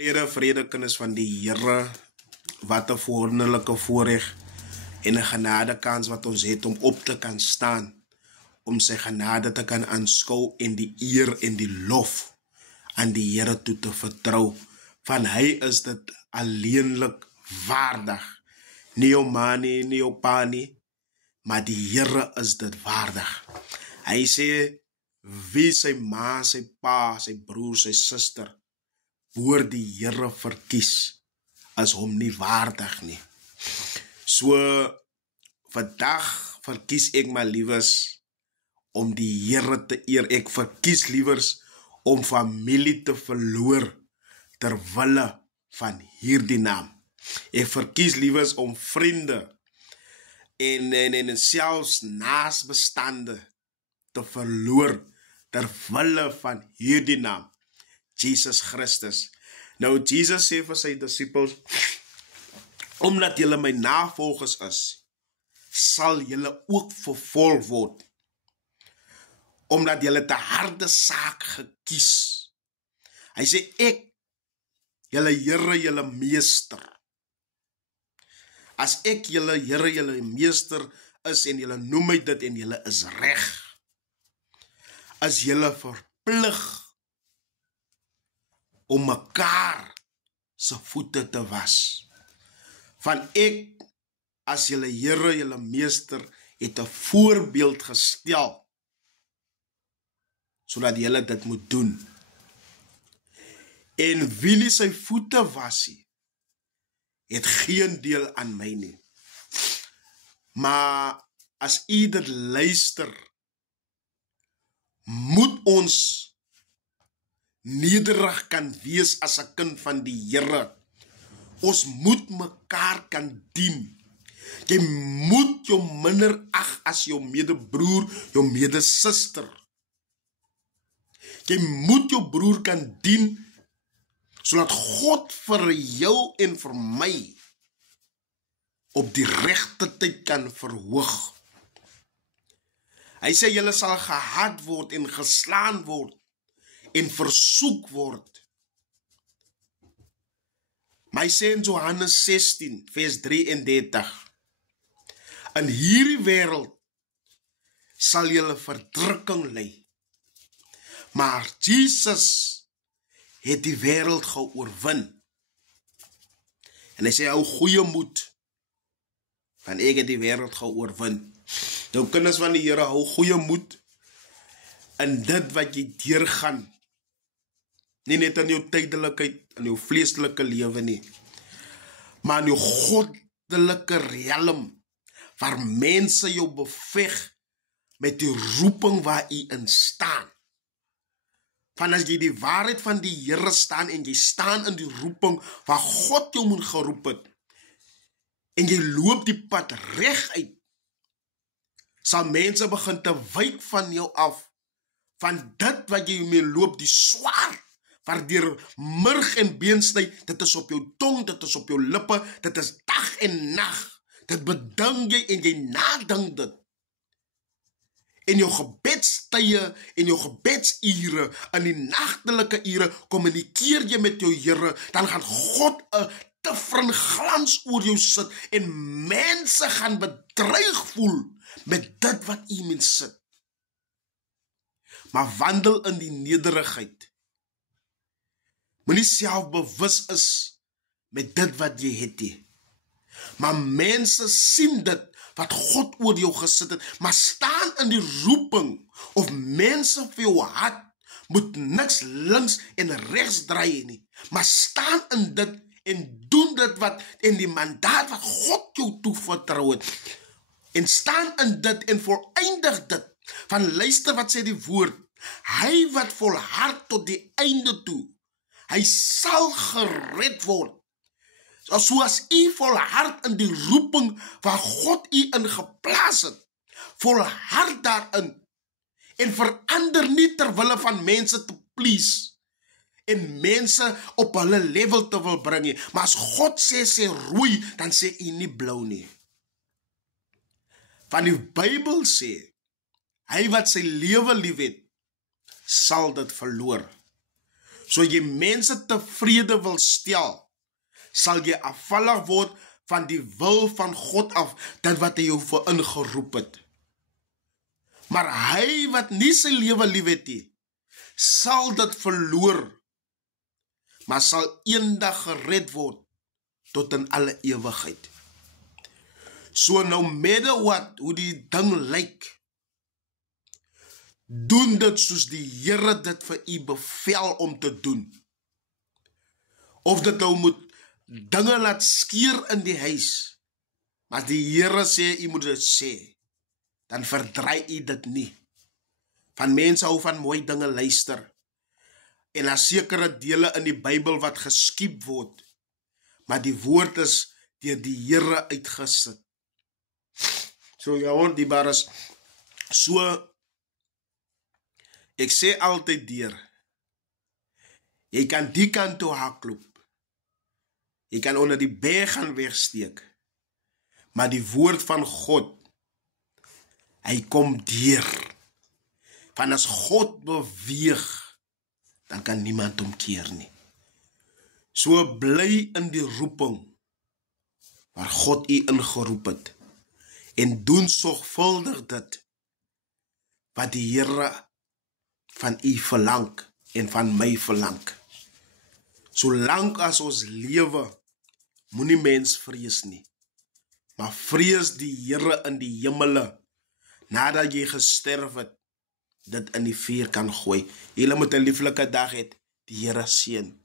Vrede kinders van die Here, wat 'n wonderlike voorreg en 'n genadekans wat ons het om op te kan staan, om sy genade te kan aanskou en die eer en die lof aan die Here toe te vertrou. Van hy is dit alleenlik waardig. Nie jou ma nie, nie jou pa nie, maar die Here is dit waardig. Hy sê, wie sy ma, sy pa, sy broer, sy suster, voor die Here verkies, is hom nie waardig nie. So, vandag verkies ek my liewers om die Here te eer. Ek verkies liewers om familie te verloor ter wille van hierdie naam. Ek verkies liewers om vriende en selfs naasbestande te verloor ter wille van hierdie naam, Jesus Christus. Nou, Jesus sê vir sy disippels, omdat julle my navolgers is, sal julle ook vervolg word, omdat julle te harde saak gekies. Hy sê, ek, julle Here, julle meester. As ek julle Here, julle meester is, en julle noem my dit, en julle is reg, is julle verplig om mekaar se voete te was. Van ek, as julle Here, julle meester, het 'n voorbeeld gestel, sodat julle dit moet doen. En wie nie sy voete was nie, het geen deel aan my nie. Maar as u dit luister, moet ons nederig kan wees as 'n kind van die Here. Ons moet mekaar kan dien. Jy moet jou minder ag as jou medebroer, jou medesuster. Jy moet jou broer kan dien, sodat God vir jou en vir my op die regte tyd kan verhoog. Hy sê, julle sal gehaat word en geslaan word en versoek word. Maar hy sê in Johannes 16, vers 33, in hierdie wêreld sal julle verdrukking ly, maar Jesus het die wêreld geoorwin. En hy sê, hou goeie moed, van ek het die wêreld geoorwin. Nou kinders van die Here, hou goeie moed in dit wat jy deurgaan. Nie net in jou tydelikheid, in jou vleeslike lewe nie, maar in jou goddelike realm, waar mense jou beveg met die roeping waar jy in staan. Van as jy die waarheid van die Here staan en jy staan in die roeping waar God jou moet geroep het, en jy loop die pad reguit, sal mense begin te wyk van jou af, van dit wat jy mee loop, die swaard, waardeur murg en been sny, dit is op jou tong, dit is op jou lippe, dit is dag en nag, dit bedink jy en jy nadink dit. En jou gebedstye en jou gebedsure, in die nagtelike ure, kommunikeer jy met jou Here, dan gaan God 'n different glans oor jou sit, en mense gaan bedreig voel met dit wat u mee sit. Maar wandel in die nederigheid. Moenie selfbewus is met dit wat jy het nie. Maar mense sien dit wat God oor jou gesit het, maar staan in die roeping, of mense vir jou hart, moet niks links en regs draai nie, maar staan in dit en doen dit wat, en die mandaat wat God jou toevertrou het, en staan in dit en voleindig dit, van luister wat sê die woord, hy wat volhard tot die einde toe, hy sal gered word. Soos u volhard in die roeping waar God u in geplaas het, volhard daarin, en verander nie ter wille van mense te please, en mense op hulle level te wil bring nie, maar as God sê roei, dan sê u nie blou nie. Van die Bybel sê, hy wat sy lewe liefhet, sal dit verloor. So jy mense tevrede wil stel, sal jy afvallig word van die wil van God af, dit wat hy jou vir ingeroep het. Maar hy wat nie sy lewe liefhet nie, sal dit verloor, maar sal eendag gered word tot in alle ewigheid. So no matter what, hoe die ding lyk, doen dit soos die Here dit vir u bevel om te doen. Of dit nou moet dinge laat skeer in die huis, maar die Here sê, u moet dit sê, dan verdraai u dit nie. Van mense hou van mooi dinge luister, en daar sekere dele in die Bybel wat geskiep word, maar die woord is deur die Here uitgesit. So ja, hoor, die bar is so, ek sê altyd deur, jy kan die kant toe hardloop, jy kan onder die berg gaan wegsteek, maar die woord van God, hy kom deur. Van as God beweeg, dan kan niemand omkeer nie. So bly in die roeping, waar God u ingeroep het, en doen sorgvuldig dit, wat die Here van u verlang, en van my verlang. Solang as ons lewe, moenie mens vrees nie, maar vrees die Here in die hemele, nadat jy gesterf het, dit in die vuur kan gooi. Julle moet 'n lieflike dag hê, die Here seën.